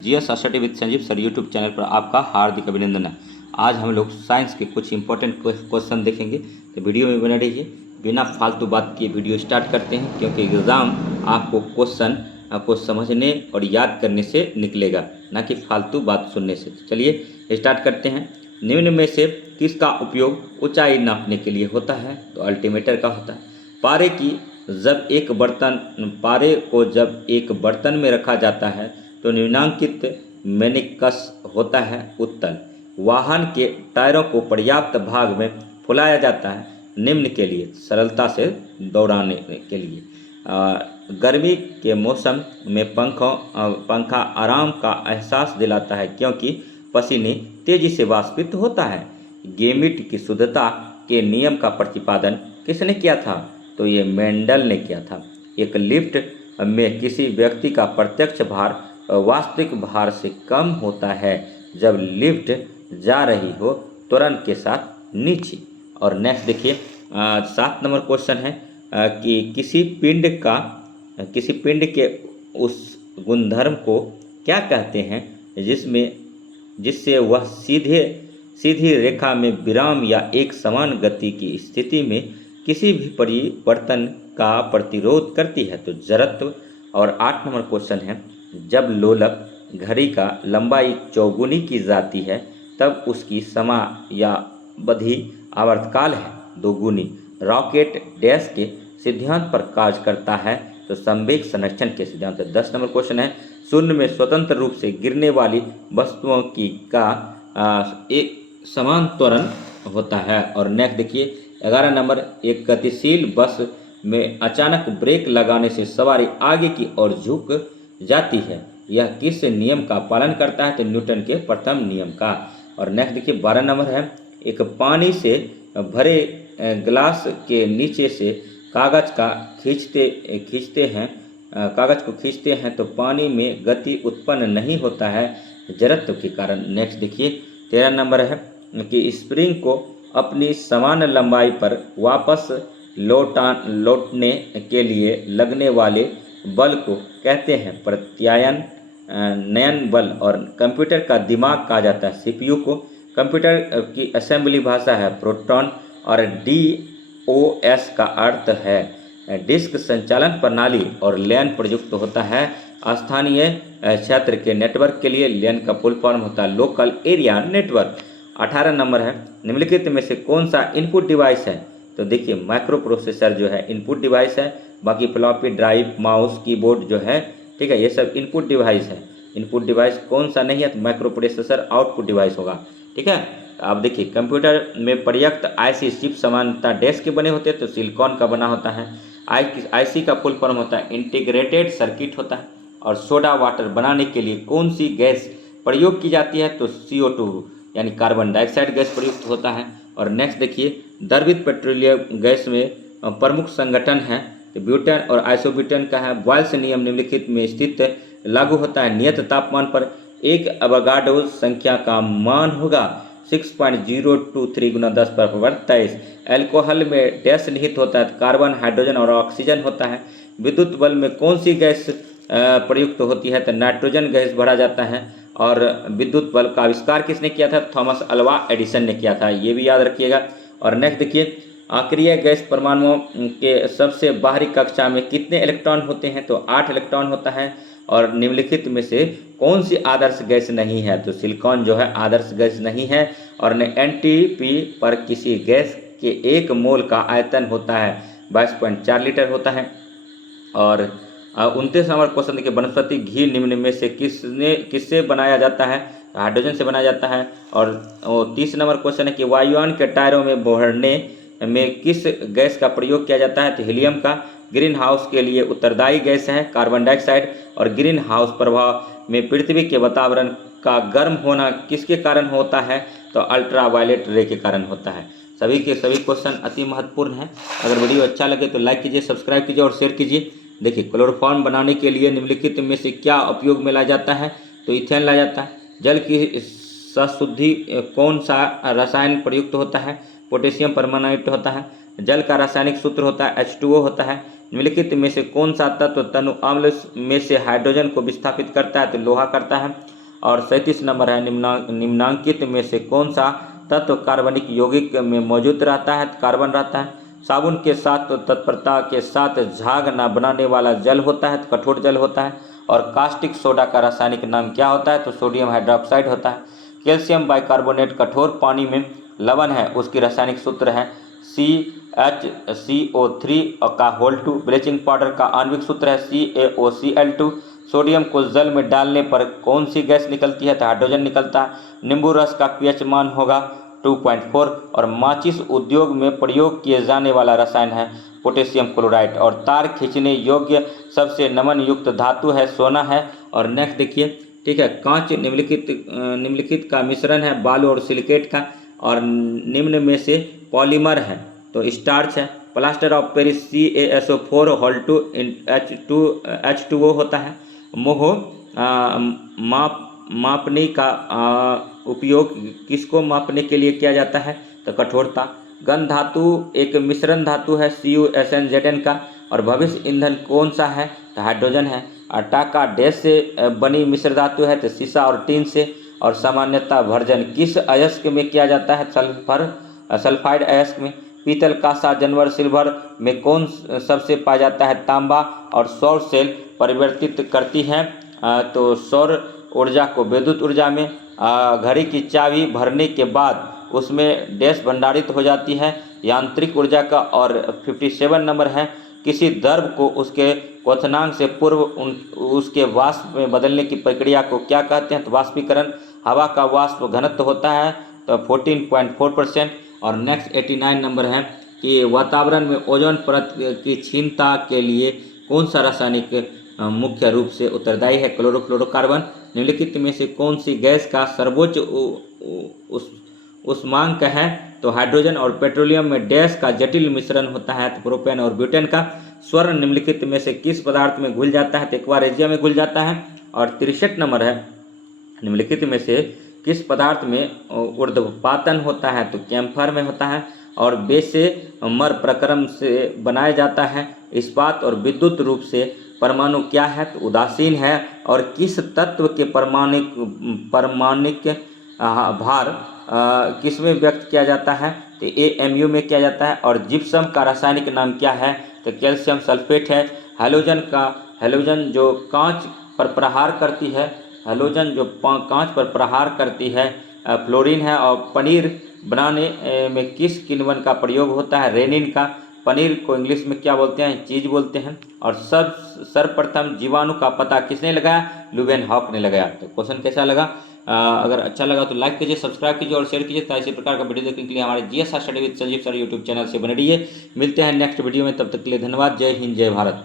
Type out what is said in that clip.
GS study with Sanjeev sir YouTube channel पर आपका हार्दिक अभिनंदन है। आज हम लोग साइंस के कुछ इंपॉर्टेंट क्वेश्चन देखेंगे, तो वीडियो में बने रहिए। बिना फालतू बात किए वीडियो स्टार्ट करते हैं, क्योंकि एग्ज़ाम आपको क्वेश्चन आपको समझने और याद करने से निकलेगा, ना कि फालतू बात सुनने से। चलिए स्टार्ट करते हैं। निम्न में से किसका उपयोग ऊंचाई नापने के लिए होता है? तो अल्टीमीटर का होता है। पारे को जब एक बर्तन में रखा जाता है तो निम्नांकित मेनिकस होता है उत्तल। वाहन के टायरों को पर्याप्त भाग में फुलाया जाता है निम्न के लिए, सरलता से दौड़ाने के लिए। गर्मी के मौसम में पंखा आराम का एहसास दिलाता है, क्योंकि पसीने तेजी से वाष्पित होता है। गेमिट की शुद्धता के नियम का प्रतिपादन किसने किया था? तो ये मेंडल ने किया था। एक लिफ्ट में किसी व्यक्ति का प्रत्यक्ष भार वास्तविक भार से कम होता है जब लिफ्ट जा रही हो त्वरण के साथ नीचे। और नेक्स्ट देखिए, 7 नंबर क्वेश्चन है कि किसी पिंड के उस गुणधर्म को क्या कहते हैं जिससे वह सीधी रेखा में विराम या एक समान गति की स्थिति में किसी भी परिवर्तन का प्रतिरोध करती है? तो जड़त्व। और 8 नंबर क्वेश्चन है, जब लोलक घड़ी का लंबाई चौगुनी की जाती है तब उसकी समयावधि आवर्तकाल है दोगुनी। रॉकेट डैश के सिद्धांत पर कार्य करता है? तो संवेग संरक्षण के सिद्धांत। 10 नंबर क्वेश्चन है, शून्य में स्वतंत्र रूप से गिरने वाली वस्तुओं का एक समान त्वरण होता है। और नेक्स्ट देखिए 11 नंबर, एक गतिशील बस में अचानक ब्रेक लगाने से सवारी आगे की ओर झुक जाती है, यह किस नियम का पालन करता है? तो न्यूटन के प्रथम नियम का। और नेक्स्ट देखिए 12 नंबर है, एक पानी से भरे ग्लास के नीचे से कागज को खींचते हैं तो पानी में गति उत्पन्न नहीं होता है जड़त्व के कारण। नेक्स्ट देखिए 13 नंबर है कि स्प्रिंग को अपनी समान लंबाई पर वापस लौटने के लिए लगने वाले बल को कहते हैं प्रत्यानयन बल। और कंप्यूटर का दिमाग कहा जाता है सीपीयू को। कंप्यूटर की असेंबली भाषा है प्रोटॉन। और डीओएस का अर्थ है डिस्क संचालन प्रणाली। और लैन प्रयुक्त होता है स्थानीय क्षेत्र के नेटवर्क के लिए। लैन का फुल फॉर्म होता है लोकल एरिया नेटवर्क। 18 नंबर है, निम्नलिखित में से कौन सा इनपुट डिवाइस है? तो देखिए माइक्रो प्रोसेसर जो है इनपुट डिवाइस है, बाकी फ्लॉपी ड्राइव, माउस, कीबोर्ड जो है, ठीक है, ये सब इनपुट डिवाइस है। इनपुट डिवाइस कौन सा नहीं है? तो माइक्रो प्रोसेसर आउटपुट डिवाइस होगा, ठीक है। अब देखिए कंप्यूटर में पर्याप्त आईसी चिप समानता डैश के बने होते हैं, तो सिलिकॉन का बना होता है। आईसी का फुल फॉर्म होता है इंटीग्रेटेड सर्किट होता है। और सोडा वाटर बनाने के लिए कौन सी गैस प्रयोग की जाती है? तो CO2 यानी कार्बन डाइऑक्साइड गैस प्रयुक्त होता है। और नेक्स्ट देखिए, द्रवित पेट्रोलियम गैस में प्रमुख संगठन है ब्यूटेन और आइसोब्यूटेन का है। बॉयल्स नियम निम्नलिखित में स्थित लागू होता है नियत तापमान पर। एक अवोगाड्रो संख्या का मान होगा 6.023 × 10⁻23। एल्कोहल में डैश निहित होता है? कार्बन, हाइड्रोजन और ऑक्सीजन होता है। विद्युत बल्ब में कौन सी गैस प्रयुक्त होती है? तो नाइट्रोजन गैस भरा जाता है। और विद्युत बल्ब का आविष्कार किसने किया था? थॉमस अल्वा एडिसन ने किया था, ये भी याद रखिएगा। और नेक्स्ट देखिए, अक्रिय गैस परमाणुओं के सबसे बाहरी कक्षा में कितने इलेक्ट्रॉन होते हैं? तो 8 इलेक्ट्रॉन होता है। और निम्नलिखित में से कौन सी आदर्श गैस नहीं है? तो सिलिकॉन जो है आदर्श गैस नहीं है। और एनटीपी पर किसी गैस के 1 मोल का आयतन होता है 22.4 लीटर होता है। और 29 नंबर क्वेश्चन देखिए, वनस्पति घी निम्न में से किससे बनाया जाता है? हाइड्रोजन से बनाया जाता है। और 30 नंबर क्वेश्चन है कि वायुयान के टायरों में भरने में किस गैस का प्रयोग किया जाता है? तो हीलियम का। ग्रीन हाउस के लिए उत्तरदायी गैस है कार्बन डाइऑक्साइड। और ग्रीन हाउस प्रभाव में पृथ्वी के वातावरण का गर्म होना किसके कारण होता है? तो अल्ट्रावायलेट रे के कारण होता है। सभी के सभी क्वेश्चन अति महत्वपूर्ण हैं। अगर वीडियो अच्छा लगे तो लाइक कीजिए, सब्सक्राइब कीजिए और शेयर कीजिए। देखिए क्लोरोफॉर्म बनाने के लिए निम्नलिखित में से क्या उपयोग में लाया जाता है? तो इथेन लाया जाता है। जल की सशुद्धि कौन सा रसायन प्रयुक्त होता है? पोटेशियम परमानेट होता है। जल का रासायनिक सूत्र होता है H2O होता है। निम्नलिखित में से कौन सा तत्व तनु अम्ल में से हाइड्रोजन को विस्थापित करता है? तो लोहा करता है। और 37 नंबर है निम्नांकित में से कौन सा तत्व कार्बनिक यौगिक में मौजूद रहता है? कार्बन रहता है। साबुन के साथ तत्परता के साथ झाग न बनाने वाला जल होता है तो कठोर जल होता है। और कास्टिक सोडा का रासायनिक नाम क्या होता है? तो सोडियम हाइड्रोक्साइड होता है। कैल्शियम बाइकार्बोनेट कठोर पानी में लवण है, उसकी रासायनिक सूत्र है CHCO3 का होल 2। ब्लीचिंग पाउडर का आणविक सूत्र है CaOCl2। सोडियम को जल में डालने पर कौन सी गैस निकलती है? तो हाइड्रोजन निकलता है। नींबू रस का pH मान होगा 2.4। और माचिस उद्योग में प्रयोग किए जाने वाला रसायन है पोटेशियम क्लोराइड। और तार खींचने योग्य सबसे नमन युक्त धातु है सोना है। और नेक्स्ट देखिए, ठीक है, कांच निम्नलिखित का मिश्रण है बालू और सिलिकेट का, और निम्न में से पॉलीमर है तो स्टार्च है। Plaster of Paris CaSO4 whole 2 H2O होता है। मोह मापने का उपयोग किसको मापने के लिए किया जाता है? तो कठोरता। गंध धातु एक मिश्रण धातु है CuSnZn का। और भविष्य ईंधन कौन सा है? तो हाइड्रोजन है। टाका डैश से बनी मिश्र धातु है तो सीसा और टीन से। और सामान्यतः भर्जन किस अयस्क में किया जाता है? सल्फाइड अयस्क में। पीतल कांसा जानवर सिल्वर में कौन सबसे पाया जाता है? तांबा। और सौर सेल परिवर्तित करती है तो सौर ऊर्जा को विद्युत ऊर्जा में। घड़ी की चाबी भरने के बाद उसमें डैश भंडारित हो जाती है यांत्रिक ऊर्जा का। और 57 नंबर है, किसी द्रव को उसके क्वथनांक से पूर्व उसके वाष्प में बदलने की प्रक्रिया को क्या कहते हैं? तो वाष्पीकरण। हवा का वाष्प घनत्व होता है तो 14.4%। और नेक्स्ट 89 नंबर है कि वातावरण में ओजोन परत की क्षीणता के लिए कौन सा रासायनिक मुख्य रूप से उत्तरदायी है? क्लोरोफ्लोरोकार्बन। निम्नलिखित में से कौन सी गैस का सर्वोच्च उष्मांक है? तो हाइड्रोजन। और पेट्रोलियम में डैश का जटिल मिश्रण होता है तो प्रोपेन और ब्यूटेन का। स्वर्ण निम्नलिखित में से किस पदार्थ में घुल जाता है? तो एक्वारेजिया में घुल जाता है। और 63 नंबर है, निम्नलिखित में से किस पदार्थ में ऊर्ध्वपातन होता है? तो कैम्फर में होता है। और बेसे मर प्रक्रम से बनाया जाता है इस्पात। और विद्युत रूप से परमाणु क्या है? तो उदासीन है। और किस तत्व के परमाणिक भार किस में व्यक्त किया जाता है? तो AMU में किया जाता है। और जिप्सम का रासायनिक नाम क्या है? तो कैल्शियम सल्फेट है। हैलोजन जो कांच पर प्रहार करती है, कांच पर प्रहार करती है फ्लोरीन है। और पनीर बनाने में किस किण्वन का प्रयोग होता है? रेनिन का। पनीर को इंग्लिश में क्या बोलते हैं? चीज बोलते हैं। और सर्वप्रथम जीवाणु का पता किसने लगाया? ल्यूवेनहॉक ने लगाया। तो क्वेश्चन कैसा लगा? अगर अच्छा लगा तो लाइक कीजिए, सब्सक्राइब कीजिए और शेयर कीजिए। तो इसी प्रकार का वीडियो देखने के लिए हमारे GS study with Sanjeev sir YouTube channel से बने रहिए। मिलते हैं नेक्स्ट वीडियो में, तब तक के लिए धन्यवाद। जय हिंद, जय भारत।